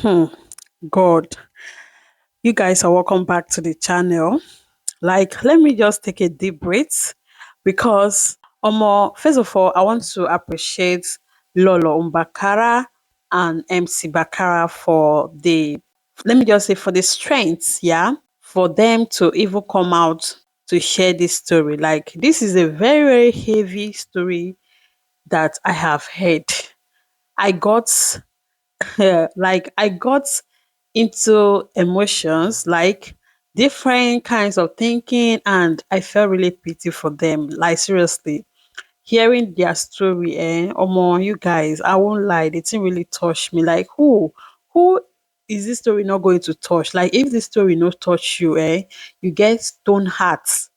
Hmm, God, you guys are welcome back to the channel. Like, let me just take a deep breath because, first of all, I want to appreciate Lolo Mbakara and MC Bakara for let me just say, for the strength, yeah, for them to even come out to share this story. Like, this is a very, very heavy story that I have heard. I got like I got into emotions, like different kinds of thinking, and I felt really pity for them. Like seriously, hearing their story, you guys, I won't lie, it didn't really touch me. Like who is this story not going to touch? Like if this story not touch you, you get stone hearts.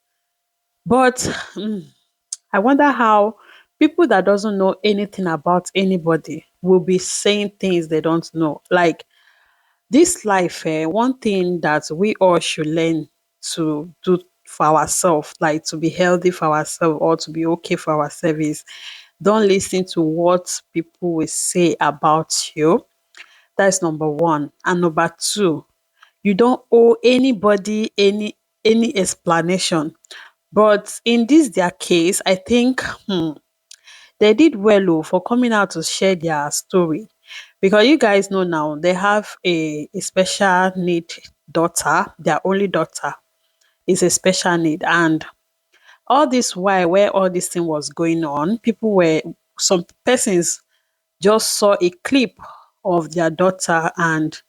But I wonder how people that doesn't know anything about anybody will be saying things they don't know. Like this life, one thing that we all should learn to do for ourselves, like to be healthy for ourselves or to be okay for ourselves, is don't listen to what people will say about you. That's number one. And number two, you don't owe anybody any explanation. But in this their case, I think they did well for coming out to share their story, because you guys know now they have a special need daughter. Their only daughter is a special need, and all this while where all this thing was going on, some persons just saw a clip of their daughter, and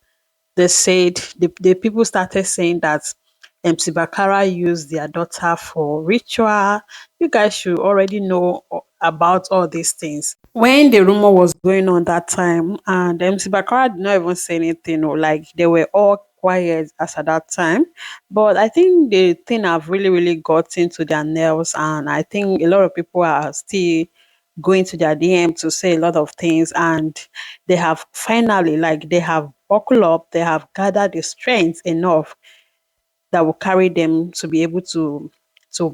they said the people started saying that MC Bakara used their daughter for ritual. You guys should already know about all these things. When the rumor was going on that time, and MC Bakara did not even say anything, or like they were all quiet as at that time. But I think the thing have really, really got into their nerves, and I think a lot of people are still going to their DM to say a lot of things, and they have finally, like they have buckled up, they have gathered the strength enough that will carry them to be able to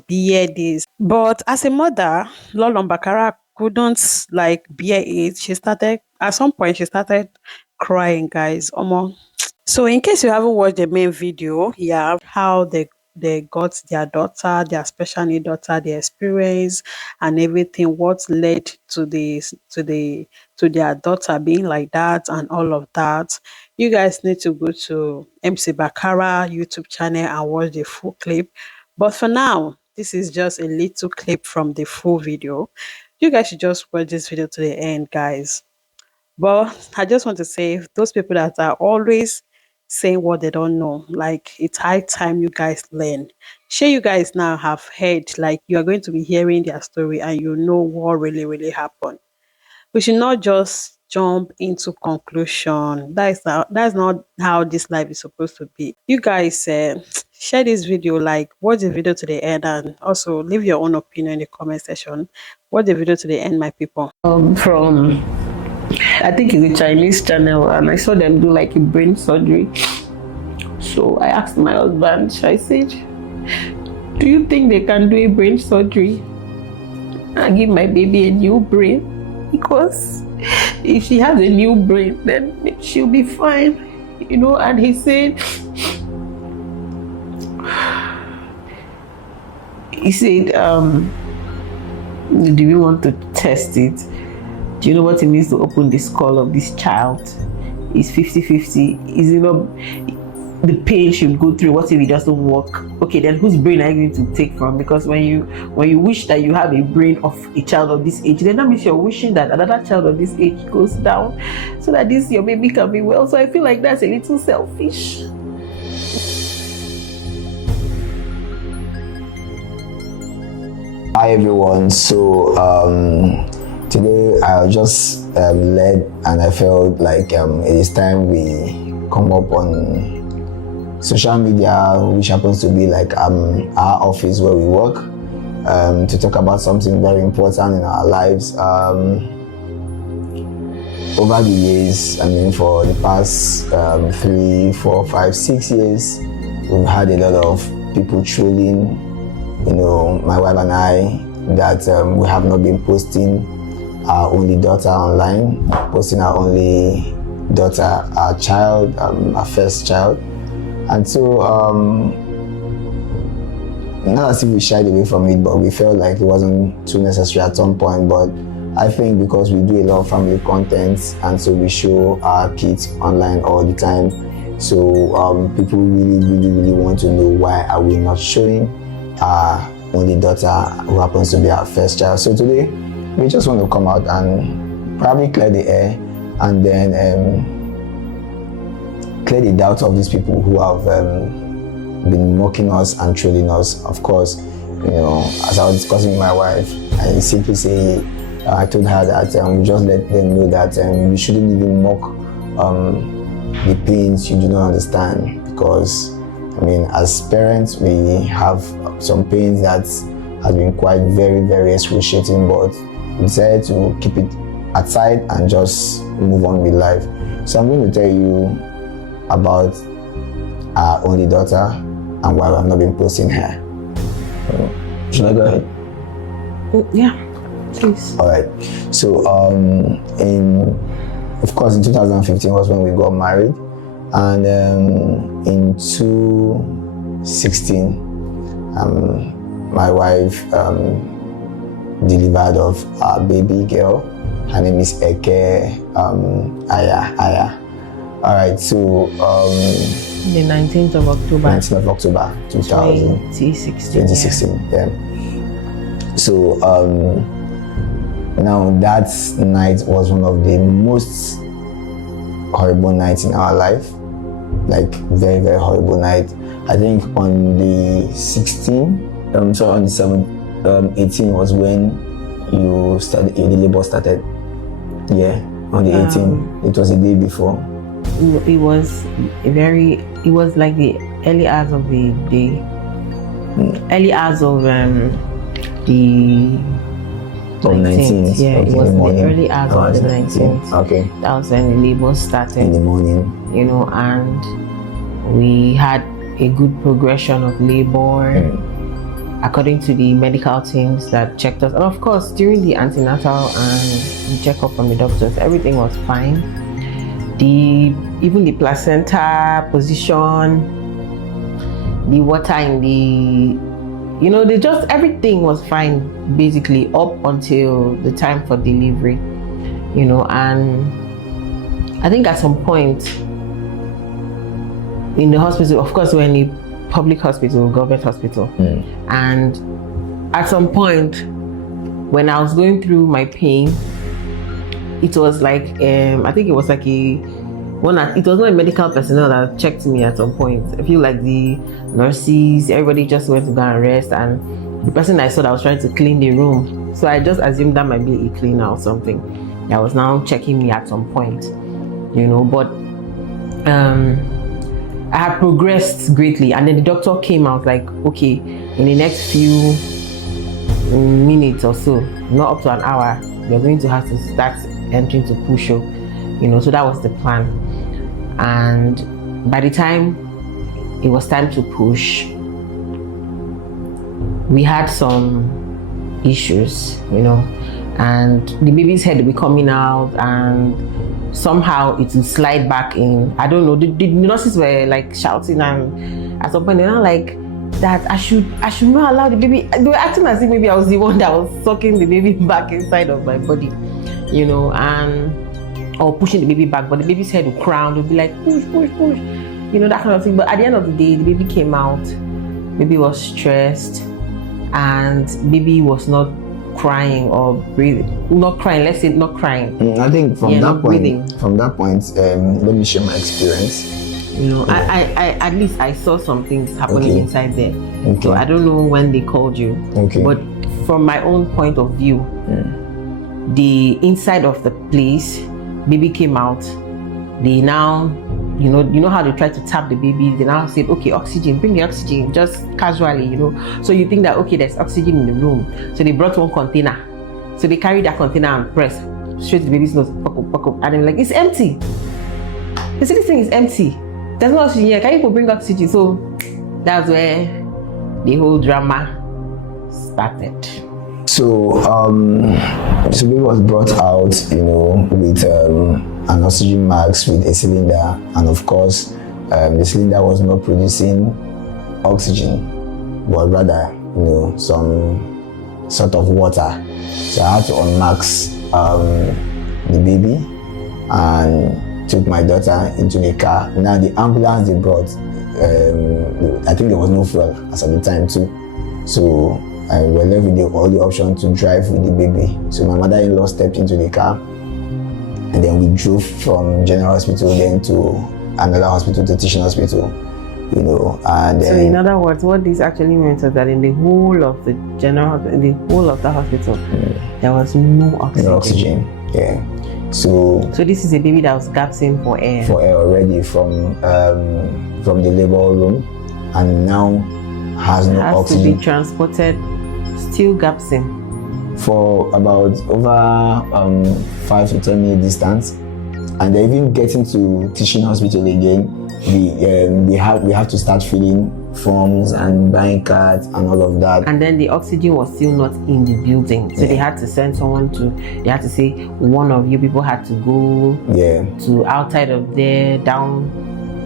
bear this. But as a mother, Lolo Mbakara couldn't like bear it. She started at some point she started crying, guys. So in case you haven't watched the main video, yeah, how they got their daughter, their special need daughter, their experience and everything, what led to their daughter being like that and all of that. You guys need to go to MC Bakara YouTube channel and watch the full clip. But for now, this is just a little clip from the full video. You guys should just watch this video to the end, guys. But I just want to say, those people that are always saying what they don't know, like it's high time you guys learn. Sure, you guys now have heard, like you are going to be hearing their story and you know what really, really happened. We should not just jump into conclusion. That's not how this life is supposed to be. You guys share this video, like watch the video to the end, and also leave your own opinion in the comment section. Watch the video to the end, my people. From I think it's a Chinese channel, and I saw them do like a brain surgery. So I asked my husband, I said, do you think they can do a brain surgery and give my baby a new brain? Because if she has a new brain, then she'll be fine, you know. And he said, do we want to test it? Do you know what it means to open the skull of this child? It's 50-50. Is it not the pain she'll go through? What if it doesn't work? Okay, then whose brain are you going to take from? Because when you wish that you have a brain of a child of this age, then that means you're wishing that another child of this age goes down so that this your baby can be well. So I feel like that's a little selfish. Hi everyone. So today I was just led, and I felt like it is time we come up on social media, which happens to be like our office where we work, to talk about something very important in our lives. Over the years, I mean, for the past 3, 4, 5, 6 years, we've had a lot of people trolling, you know, my wife and I, that we have not been posting our only daughter online, posting our only daughter, our child, our first child. And so not as if we shied away from it, but we felt like it wasn't too necessary at some point. But I think because we do a lot of family content, and so we show our kids online all the time, so people really want to know why are we not showing our only daughter, who happens to be our first child. So today we just want to come out and probably clear the air, and then clear the doubts of these people who have been mocking us and trolling us. Of course, you know, as I was discussing with my wife, I simply say, I told her that we just let them know that you shouldn't even mock the pains you do not understand, because I mean, as parents, we have some pains that has been quite very excruciating, but we decided to keep it aside and just move on with life. So I'm going to tell you about our only daughter and why we have not been posting her. Should I go ahead? Yeah, please. All right. So of course in 2015 was when we got married, and in 2016 my wife delivered of our baby girl. Her name is Eke Aya. All right, so The 19th of October. 19th of October 2016. Yeah. So now that night was one of the most horrible nights in our life, like very horrible night. I think on the 16th, on the 7th, 18 was when the labor started. Yeah, on the 18th. It was a day before. It was like the early hours of the day. Early hours of the 19th. Yeah, okay, it was the the early hours of the 19th. Okay. That was when the labor started. In the morning. You know, and we had a good progression of labor according to the medical teams that checked us. And of course, during the antenatal and the checkup from the doctors, everything was fine. Even the placenta position, the water in the, everything was fine basically up until the time for delivery, and I think at some point in the hospital, of course we're in a public hospital, government hospital, and at some point when I was going through my pain, it was like I think it was like it was not a medical personnel that checked me at some point. I feel like the nurses, everybody just went to go and rest, and the person I saw that was trying to clean the room, so I just assumed that might be a cleaner or something that was now checking me at some point, but I had progressed greatly, and then the doctor came out like, okay, in the next few minutes or so, not up to an hour, you're going to have to start entering to push up, so that was the plan. And by the time it was time to push, we had some issues, and the baby's head will be coming out, and somehow it will slide back in. I don't know, the nurses were like shouting, and at some point they were like that I should not allow the baby. They were acting as if maybe I was the one that was sucking the baby back inside of my body, or pushing the baby back, but the baby's head would crown, would be like push, that kind of thing. But at the end of the day, the baby came out, baby was stressed, and baby was not crying or breathing. Not crying, let's say not crying. I think from that point, let me share my experience. I at least I saw some things happening inside there. Okay. So I don't know when they called you. Okay. But from my own point of view, the inside of the place, baby came out. They now, you know how they try to tap the baby. They now said, okay, oxygen, bring the oxygen, just casually, So you think that, okay, there's oxygen in the room. So they brought one container. So they carried that container and press straight to the baby's nose, poke up, and they're like, it's empty. They said, this thing is empty. There's no oxygen here. Can you bring oxygen? So that's where the whole drama started. So baby was brought out, with an oxygen mask with a cylinder, and of course, the cylinder was not producing oxygen, but rather, some sort of water. So I had to unmask the baby and took my daughter into the car. Now the ambulance they brought, I think there was no fuel as at the time too. So I was left with the only option to drive with the baby. So my mother-in-law stepped into the car, and then we drove from General Hospital then to another hospital, the teaching hospital. And so in other words, what this actually meant was that in the whole of the hospital, there was no oxygen. No oxygen, yeah. So this is a baby that was gasping for air. For air already from the labor room, and now has no oxygen. To be transported, still gasping. For about over 5 to 10 minute distance, and then even getting to teaching hospital again, we have to start filling forms and buying cards and all of that. And then the oxygen was still not in the building, so they had to send someone they had to say one of you people had to go to outside of there, down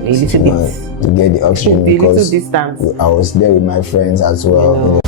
a little bit to get the oxygen, the because little distance. I was there with my friends as well.